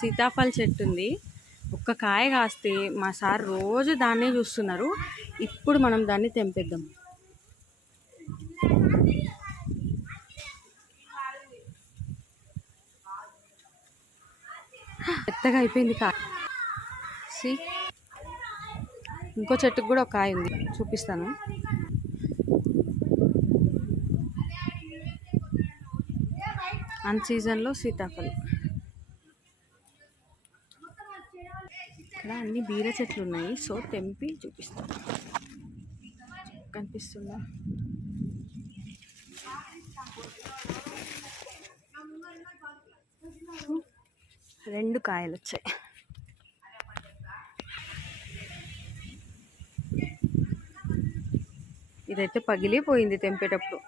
సీతాఫల్ చెట్టు ఉంది. ఒక్క కాయ కాస్తే మా సార్ రోజు దాన్నే చూస్తున్నారు. ఇప్పుడు మనం దాన్ని తెంపేద్దాం. పెద్దగా అయిపోయింది కాయ. ఇంకో చెట్టుకు కూడా ఒక కాయ ఉంది, చూపిస్తాను. అన్ సీజన్లో సీతాఫలం. ఇక్కడ అన్ని బీర చెట్లు ఉన్నాయి, సో తెంపి చూపిస్తాను. కనిపిస్తుందా? రెండు కాయలు వచ్చాయి. ఇదైతే పగిలిపోయింది తెంపేటప్పుడు.